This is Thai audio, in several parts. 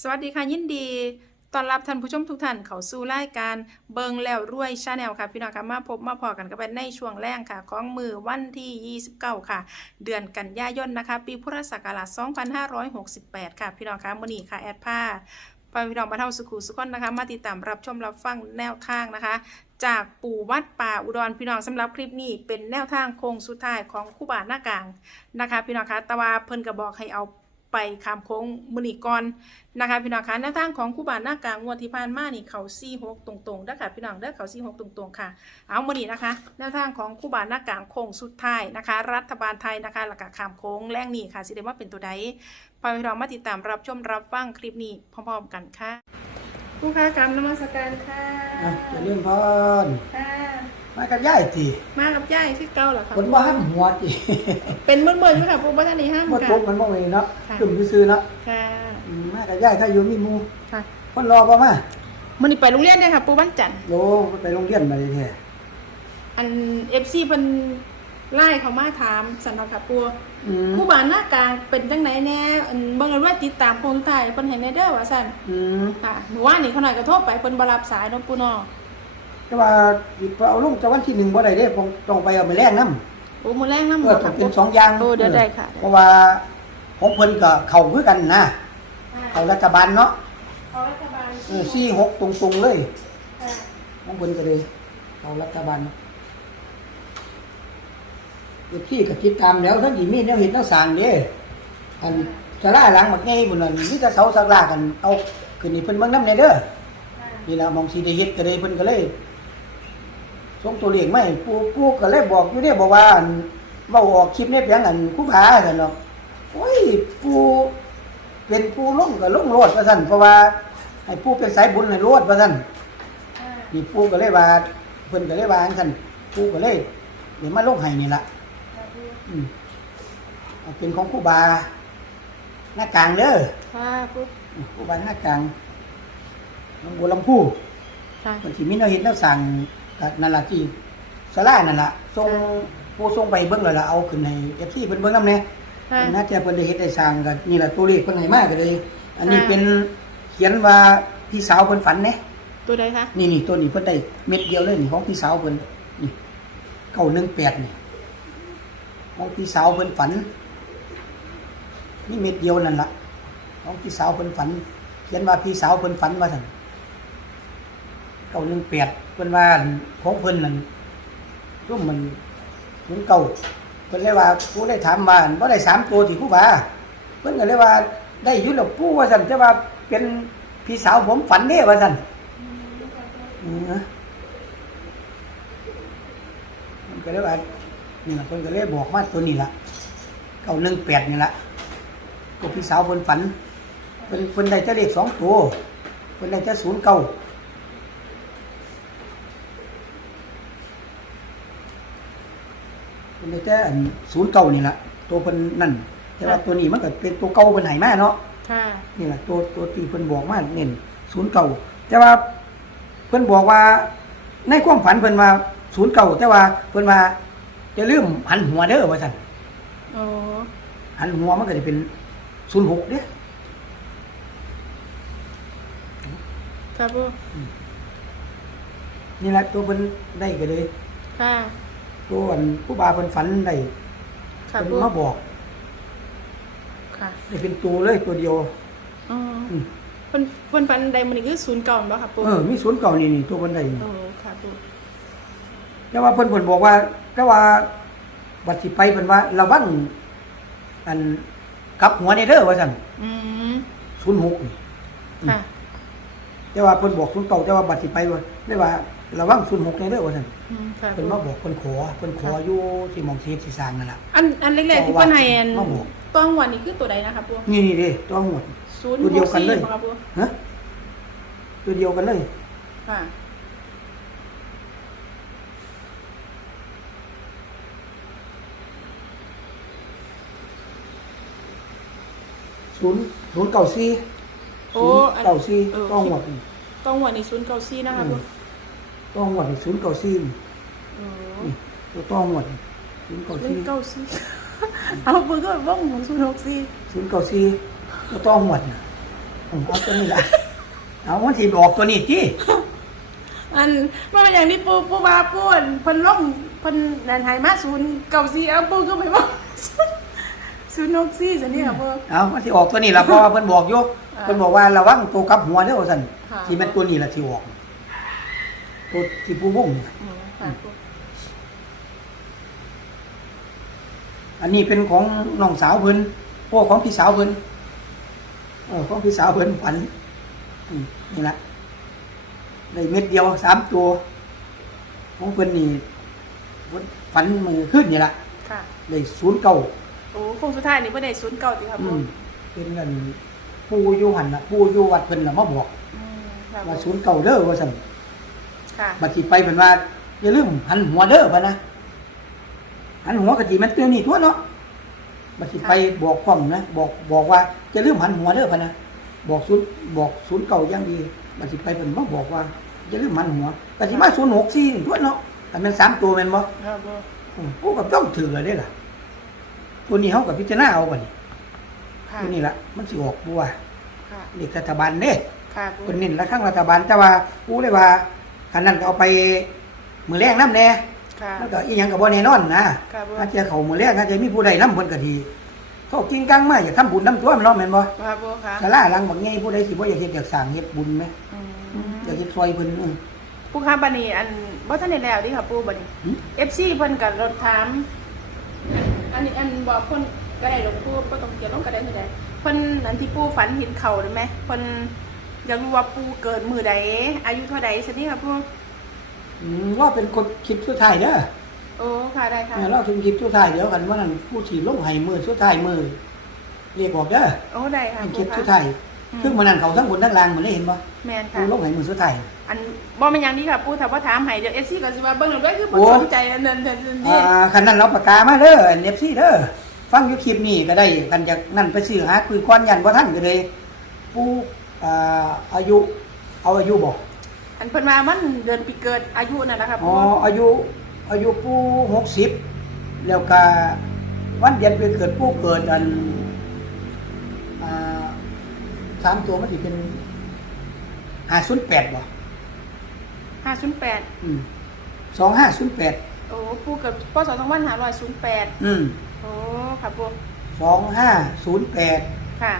สวัสดีค่ะยินดีต้อนรับท่านผู้ชมทุกท่านเข้าสู่รายการเบิงแล้วรวยชาแนลค่ะพี่น้องค่ะมาพบมาพอกันกันในช่วงแรกค่ะ ของมือวันที่ 29 ค่ะ เดือนกันยายนนะคะ ปีพุทธศักราช2568 ค่ะ พี่น้องค่ะมื้อนี้ค่ะแอดผ้าพาพี่น้องมาเท่าสุขุสุขคนนะคะ มาติดตามรับชมรับฟังแนวทางนะคะ จากปู่วัดป่าอุดรพี่น้องสำหรับคลิปนี้เป็นแนวทางโค้งสุดท้ายของคู่บาหน้ากลางนะคะ พี่น้องคะต่ว่าเพิ่นก็บอกให้เอา ไปขามโค้งมือนีก่อนนะคะพี่น้องคะแนวทางของคู่บาหน้ากลางงวดที่ผ่านมานี่เขาซี่หกตรงๆเด้อค่ะพี่น้องเด้อเขาซี่หกตรงๆค่ะ เอามือนี้นะคะแนวทางของคู่บาหน้ากลางโค้งสุดท้ายนะคะ รัฐบาลไทยนะคะหลักขามโค้งแรงนี่ค่ะสิเดว่าเป็นตัวใดพาพี่น้องมาติดตามรับชมรับฟังคลิปนี้พร้อมๆกันค่ะผู้ค้ากรรมนมัสการค่ะอะอย่าลืมพรค่ะ มากับย่ายตีมากับย่ายคือเก่าเหรอคะคนว่าห้ามหัวตีเป็นเมื่อเมื่ออยู่ค่ะปูบ้านนี้ห้ามเมื่อค่ะทุกมันบ่มีเนาะค่ะกลุ่มซื้อๆเนาะค่ะอืมมากับย่ายถ้าอยู่มีหมู่ค่ะคนรอบ่มามันนี่ไปโรงเรียนเนี่ยค่ะปูบ้านจันทร์โยไปโรงเรียนมาเลยแท้อันเอฟซีเพิ่นไล่เขามาถามสันนค่ะปูอืมผู้บ้านหน้ากลางเป็นจังไหนแน่อันเบิ่งกันว่าติดตามโครงสุดท้ายเพิ่นให้แน่เด้อว่าซั่นอืมค่ะเมื่อวานนี่เขาหน่อยก็โทรไปเพิ่นบ่รับสายเนาะปูเนาะ แต่ว่าสิไปเอาลงจากวันที่หนึ่งบ่ได้เด้ผมต้องไปเอาไปแลกน้ำโอ้มื้อแรงนำเออต้องเป็นสองอย่างโอ้เดี๋ยวได้ค่ะเพราะว่าของเพิ่นก็เข้าคือกันนะเข้ารัฐบาลเนาะเขารัฐบาลเออสี่หกตรงๆเลยค่ะของเพิ่นก็เลยเข้ารัฐบาลเด็กพี่ก็ติดตามแล้วท่านสิมีแนวเห็นแนวสร้างเด้อันสลาหลังบักไงบุญนั่นมีแต่เสาสักลากันเอาขึ้นนี่เพิ่นเบิ่งนำในเด้อ ค่ะนี่ล่ะมองสิได้เฮ็ดก็เลยเพิ่นก็เลย ส่งตัวเลขมาให้ปู่ปู่ก็เลยบอกอยู่เด้บอกว่าอันเว้าออกคลิปนี้เพียงอันครูบาซั่นเนาะโอ้ยปู่เป็นปู่ลงก็ลงโลดว่าซั่นเพราะว่าให้ปู่เป็นสายบุญให้โลดว่าซั่นค่ะนี่ปู่ก็เลยว่าเพิ่นก็เลยว่าจังซั่นปู่ก็เลยเดี๋ยวมาลงให้นี่ล่ะค่ะปูอืมเอาเป็นของครูบาหน้ากลางเด้อค่ะปูครูบาหน้ากลางหลวงบัวลำพูค่ะมันสิมีแนวเฮ็ดแนวสั่ง ก็นั่นล่ะที่ศาลานั่นล่ะส่งผู้ส่งไปเบิ่งแล้วล่ะเอาขึ้นให้ FC เพิ่นเบิ่งนำแหน่ค่ะน่าจะเพิ่นได้เฮ็ดได้สร้างก็นี่ล่ะตัวเลขเพิ่นให้มาก็เลย อันนี้ค่ะ เป็นเขียนว่าพี่สาวเพิ่นฝันเด้ตัวใดคะนี่นี่ตัวนี้เพิ่นได้เม็ดเดียวเลยนี่ของพี่สาวเพิ่นนี่918นี่ของพี่สาวเพิ่นฝันนี่เม็ดเดียวนั่นล่ะของพี่สาวเพิ่นฝัน เขียนว่าพี่สาวเพิ่นฝันว่าซั่น 918เพิ่นว่าของเพิ่นนั่นร่มมันมันเก่าเพิ่นเลยว่าผู้ได้ถามมาอั่นได้สามตัวที่ผู้บาเพิ่นก็เลยว่าได้อยู่แล้วผู้ว่าซั่นแต่ว่าเป็นพี่สาวผมฝันเด้ว่าซั่นมนะมันก็เลยว่านี่แหละเพิ่นก็เลยบอกมาตัวนี้ละเก้าหนึ่งแปดนี่ละก็พี่สาวเพิ่นฝันเพิ่นเพิ่นได้แต่เลขสองตัวเพิ่นได้แต่ศูนย์เก้า เพิ่นได้แต่อันศูนย์เก้านี่ละตัวเพิ่นนั่น แต่ว่าตัวนี้มันก็เป็นตัวเก่าเพิ่นให้มาเนาะค่ะนี่แหละตัวตัวที่เพิ่นบอกมาเน้นศูนย์เก่าแต่ว่าเพิ่นบอกว่า ในความฝันเพิ่นว่าศูนย์เก่าแต่ว่าเพิ่นว่าจะลืมหันหัวเด้อว่าซั่นโอ้หันหัวมันก็จะเป็นศูนย์หกเด้อค่ะปูนี่แหละตัวเพิ่นได้ก็เลยค่ะ ตัวอันผู้บาเพิ่นฝันได้ค่ะเพิ่นปูมาบอกค่ะได้เป็นตัวเลยตัวเดียว อ๋ออืมเพิ่นเพิ่นฟันใดมันนี่คือศูนย์เก่าบ่ค่ะปูเออมีศูนย์เก่านี่นี่ตัวเพิ่นได้นี่ โอ้ค่ะปูแต่ว่าเพิ่นเพิ่นบอกว่าแต่ว่าบัดสิไปเพิ่นว่าระวังอันกลับหัวในเด้อว่าซั่นอืมศูนย์หกนี่ ค่ะ แต่ว่าเพิ่นบอกศูนย์เก่าแต่ว่าบัตรสิไปว่าได้ว่าระวังศูนย์หกในเด้อว่าซั่นอืมค่ะเพิ่นมาบอกเพิ่นขอเพิ่นขออยู่ที่หมองเทศที่สร้างนั่นล่ะ อันอันแรกๆที่เพิ่นให้อันมาบอก ต้องวันนี้คือตัวใดนะคะปูนี่นี่เด้ตัวหมด ศูนย์ตัวเดียวกันเลยหสี่บ่ค่ะปูฮะตัวเดียวกันเลย ค่ะ ศูนย์ศูนย์เก้าสี่ โอ้ศูนย์อันเก้าสี่เออ ต้องหมดต้องวันนี้ศูนย์เก้าสี่นะคะปูต้องหมดศูนย์เก้าสี่นี่โอ้นี่ตัวต้องหมดศูนย์เก้าศูนสี่ย์เก้าสี่ เอาเบอร์ก็บ้องของศูนย์หกสี่ศูนย์เก้าสี่ตัวต้องหมดน่ะหอืมเอาตัวนี้ละเอามันสิบอกตัวนี้ที่อันว่าเป็นอย่างนี้ปูปูมาปูอั่นเพิ่นล่มเพิ่นนันหายมาศูนย์เก่าซีเอาปูก็ไปว่าศูนย์นกซี่สันนี่ค่ะปูเอามันสิออกตัวนี้ละเพราะว่าเพิ่นบอกอยู่อ่า เพิ่นบอกว่าระวังตัวกลับหัวเด้อว่าซั่นค่ะ ที่มันตัวนี้ละสิออกตัวที่ผู้วงนี่ล่ะอืมค่ะปูอันนี้เป็นของน้องสาวเพิ่นพวกของพี่สาวเพิ่นเออของพี่สาวเพิ่นฝันอืมนี่ละได้เม็ดเดียวสามตัว ของเพิ่นนี่เพิ่นฝันมือขึ้นนี่ละค่ะ ได้ศูนย์เก้าโอ้คงสุดท้ายนี่เพิ่นได้ศูนย์เก่าติค่ะอืปูมเป็นเงิน ปูอยู่หันละปูอยู่วัดเพิ่นละมาบอกอืมค่ะว่าปูศูนย์เก้าเด้อว่าซั่นค่ะบัดสิไปเพิ่นว่าอย่าลืมหันหัวเด้อพะนะหันหัวกะสิมันเตือนนี่ตัวเนาะบัดสิไปบอกความนะ บอกบอกว่าอย่าลืมหันหัวเด้อพะนะบอกศูนย์บอกศูนย์เก้าอย่างดีบัดสิไปเพิ่นมาบอกว่าอย่าลืมหันหัวกะสิมาศูนย์หกสี่ตัวเนาะแต่มันสามตัวแม่นบ่ค่ะปูอืมกูกับต้องถือเลยเด้ล่ะ ตัวนี้เฮากับพิจารณาเอาบัดนี้ ค่ะ ตัวนี้ล่ะมันสิออกบัวค่ะเลขรัฐบาลเด้ค่ะปูเพิ่นเน้นละข้างรัฐบาลแต่ว่ากูเลยว่าคันนั้นก็เอาไปมือแรงน้ำแน่ค่ะ มันก็อีหยังก็บ่แน่นอนนะค่ะปูอาจจะเข้ามือแรงอาจจะมีผู้ใดนํเพิ่นก็ดีเขากินกังมาอยากทำบุญนํตัวมันเนาะแม่นบ่ค่ะปูค่ะศาลาหลังบักใหญ่ผู้ใดสิบ่อยากเฮ็ดอยากสร้างเฮ็ดบุญไหมอือยากมเฮ็ดซอยเพิ่นเออ ปูค่ะบัดนี้อันบ่ทันได้แล้วดิค่ะปูบัดนี้หึ FC เพิ่นก็รถถาม อันนี้อันบอกเพิ่น ก็ได้หลวงปู่บ่ต้องเกี่ยวลงก็ได้คือใดเพิ่นอันที่ปู่ฝันเห็นเขาได้ไหมเพิ่นอยากรู้ว่าปู่เกิดมื้อใดอายุเท่าใดซั่นนี่ค่ะปู่อืมว่าเป็นคนคิดสุดท้ายเด้อโอ้ค่ะได้ค่ะเนี่ยเราถึงคิดสุดท้ายเดี๋ยวกันว่านั้นผู้สิลงให้มือสุดท้ายมือเรียกบอกเด้อโอ้ได้ค่ะเป็นคปู่ลิปสุดค่ะท้ายซึ่งมันนั่นเขาทั้งบนทั้งล่างมันได้เห็นบ่แม่นกูค่ะลงให้มือสุดท้ายอันบ่แม่นหยังนี้ค่ะปู่ถ้าบ่ถามให้เดี๋ยว FC ก็สิว่าเบิ่งแล้วด้วยคือบ่โอ้สนใจอันนั้นอันนั้นนี่อ่าคันนั้นเราปากกามาเด้อเอฟซีเด้อ ฟังอยู่คลิปนี้ก็ได้กันจากนั่นไปซื้อหาคุยก้อนยันบ่ทันก็เลยผู้อ่าอายุเอาอายุบ่อันเพิ่นว่ามันเดือนปีเกิดอายุนั่นแหละค่ะอ๋อปู่อายุอายุผู้60แล้วก็วันเดือนปีเกิดผู้เกิดอันอ่าสามตัวมันสิเป็น508บ่508อืม2508โอ้ปู่เกิดพศ2508อืม โอ้ค่ะปู่2508ค่ะ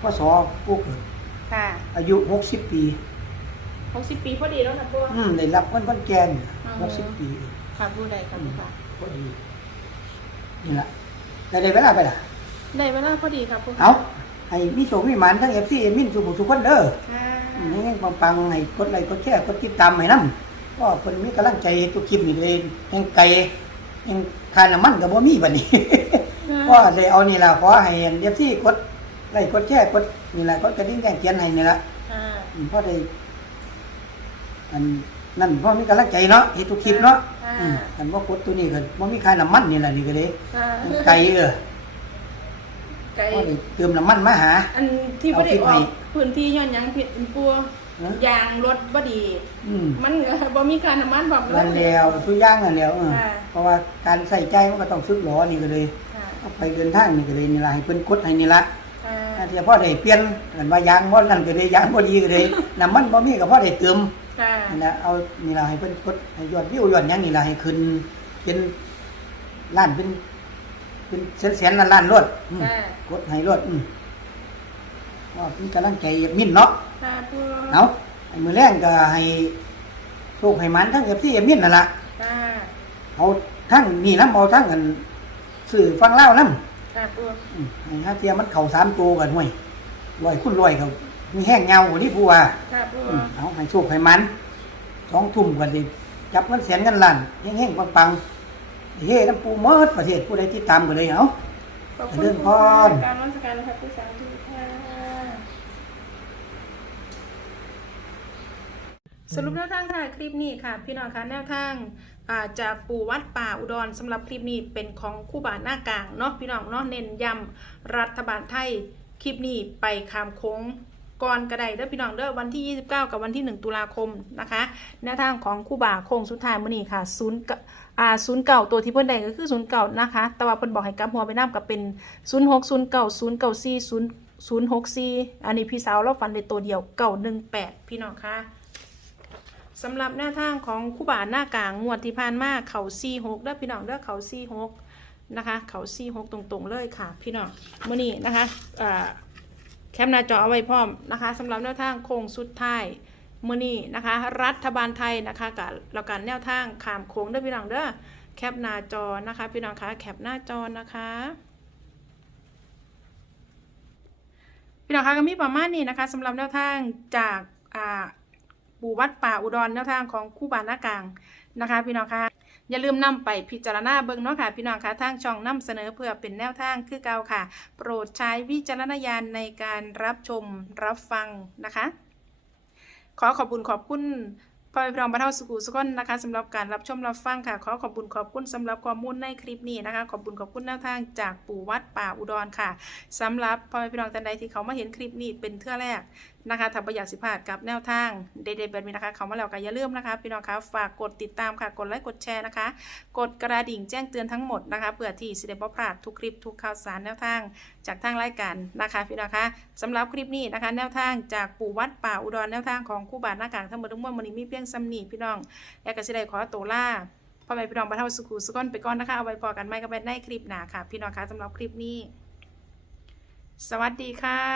พศผู้เกิดค่ะอายุ60ปี60ปีพอดีแล้วค่ะปู่อืมได้รับวันวันแกนอืมหกสิบปีค่ะปู่ได้ค่ะปู่ค่ะพอดีนี่ละได้ได้เวลาไปล่ะได้เวลาพอดีครับปู่เอาให้มีโชคมีหมานทั้งเอฟซีเอมินสุขุสุขคนเด้อค่ะอืมให้ปังปังๆให้กดไลค์กดแชร์กดติดตามให้นำก็เพิ่นมีกำลังใจทุกคลิปนี่เลยยังไกล ยังคาน้ำมันก็บ่มีบัดนี้ ก็เลยเอานี่ล่ะขอให้เอฟซีกดไลค์กดแชร์กดนี่ล่ะกดกระดิ่งแจ้งเตือนให้นี่ล่ะค่ะอืมพอได้อันนั่นเพราะมีกำลังใจเนาะเฮ็ดทุกคลิปเนาะค่ะอืมอันว่ากดตัวนี้ก็บ่มีค่าน้ำมันนี่แหละนี่ก็เลยค่ะไก่เออไก่พอได้เติมน้ำมันมาหา อันที่บ่ได้เอาคลิปอให้อกพื้นที่ย้อนหยังผิดปัว เนอะยางรถบ่ดี อืมมันก็บ่มีค่าน้ำมันพร้อมนั่นแล้วทุกอย่างนั่นแล้วเออค่ะเพราะว่าการใส่ใจมันก็ต้องฝึกหลอนี่ก็เลยค่ะเอาไปเดินทางนี่ก็เลยนี่ล่ะให้เพิ่นกดให้นี่ละค่ะถ้าที่พ่อได้เปลี่ยนกันว่ายางบ่นั่นก็เลยยางบ่ดีก็เลยน้ำมันบ่มีก็พ่อได้เติม ค่ะนี่ล่ะเอานี่ล่ะให้เพิ่นกดให้ยอดวิวยอดหยังนี่ล่ะให้ขึ้น เป็นล้านเป็น เป็นแสนๆล้านล้านๆรถอืมค่ะกดให้รถอืม ว่ามีกำลังใจมิ่นเนาะค่ะปัวเอาไอ้มือแรงก็ให้โชคให้มันทั้งเอฟซีเอฟมินนั่นละค่ะเอาทั้งนี่น้ำเอาทั้งกันสื่อฟังเล่าวน้ค่ะปัวำอืมให้ฮาเทียมันเข่าสามตัวกันห่วยลอยคุณลอยเขามีแห้งเงากว่านี้ผู้ว่าค่ะปัวอืมเอาให้โชคให้มันสองทุ่มกันดิจับเงินแสนเงินล้านแห้งๆปังๆเฮ้น้ำปูเมิดประเทศผู้ใดที่ตามกันเลยเอา ขอบคุณเรื่องพร การรัชการนะคะผู้สาธุค่ะ สรุปแนวทางค่ะคลิปนี้ค่ะ พี่น้องคะแนวทางาจากปู่วัดป่าอุดรสำหรับคลิปนี้เป็นของคู่บาหน้ากลางเนาะพี่น้องเนาะเน้นย้ำรัฐบาลไทยคลิปนี้ไปคามโค้งก่อนกระไดเด้อพี่น้องเด้อวันที่ 29 กับวันที่ 1 ตุลาคมนะคะแนวทางของคู่บ่าโค้งสุดท้ายมื้อนี้ค่ะศูนย์อ่าศูนย์เก่าตัวที่เพิ่นได้ก็คือศูนย์เก่านะคะแต่ว่าเพิ่นบอกให้กลับหัวไปน้ำกับเป็น 06 09 094 0ศูนย์หกสี่อันนี้พี่สาวเราฝันในตัวเดียวเก่าหนึ่งแปดพี่น้องค่ะ สำหรับหน้าทางของคู่บาหน้ากลางงวดที่ผ่านมาเขาสี่หกเด้อพี่น้องเด้อเขาสี่หกนะคะเขาสี่หกตรงๆเลยค่ะ พี่น้องมื่อนี้นะคะแคปหน้าจอเอาไว้พร้อมนะคะสำหรับแนวทางโค้งสุดท้ายมื่อนี้นะคะ รัฐบาลไทยนะคะกับแล้วกันแนวทางขามโค้งเด้อพี่น้องเด้อแคปหน้าจอนะคะ พี่น้องคะแคปหน้าจอนะคะพี่น้องคะก็มีประมาณนี้นะคะสำหรับแนวทางจากอ่า ปู่วัดป่าอุดรแนวทางของคู่บานหน้ากลางนะคะ พี่น้องคะอย่าลืมนำไปพิจารณาเบิ่งเนาะค่ะ พี่น้องคะทางช่องนำเสนอเพื่อเป็นแนวทางคือเก่าค่ะ โปรดใช้วิจารณญาณในการรับชมรับฟังนะคะ ขอขอบคุณขอบคุณพ่อแม่พี่น้องบรรเทาสุขุสุขนนะคะสำหรับการรับชมรับฟังค่ะ ขอขอบคุณขอบคุณสำหรับข้อมูลในคลิปนี้นะคะ ขอบคุณขอบคุณแนวทางจากปู่วัดป่าอุดรค่ะสำหรับพ่อแม่พี่น้องท่านใดที่เขามาเห็นคลิปนี้เป็นเทื่อแรก นะคะถ้าไม่อยากสิพาดกับแนวทางเด็ดๆแบบนี้นะคะเขามาแล้วก็อย่าลืมนะคะพี่น้องคะฝากกดติดตามค่ะ กดไลค์กดแชร์นะคะ กดกระดิ่งแจ้งเตือนทั้งหมดนะคะเพื่อที่สิได้บ่พลาดทุกคลิปทุกข่าวสารแนวทางจากทางรายการนะคะพี่น้องคะสำหรับคลิปนี้นะคะ แนวทางจากปู่วัดป่าอุดรแนวทางของคู่บาทหน้ากางทั้งหมดทั้งมวลมันนี้มีเพียงซ้ำนี่พี่น้องและก็สิได้ขอตัวล่าพ่อแม่พี่น้องบรรเทาสุขุสุขนไปก่อนนะคะเอาไว้พอกันไม่ก็เป็นในคลิปหน้าค่ะ พี่น้องคะสำหรับคลิปนี้ สวัสดีค่ะ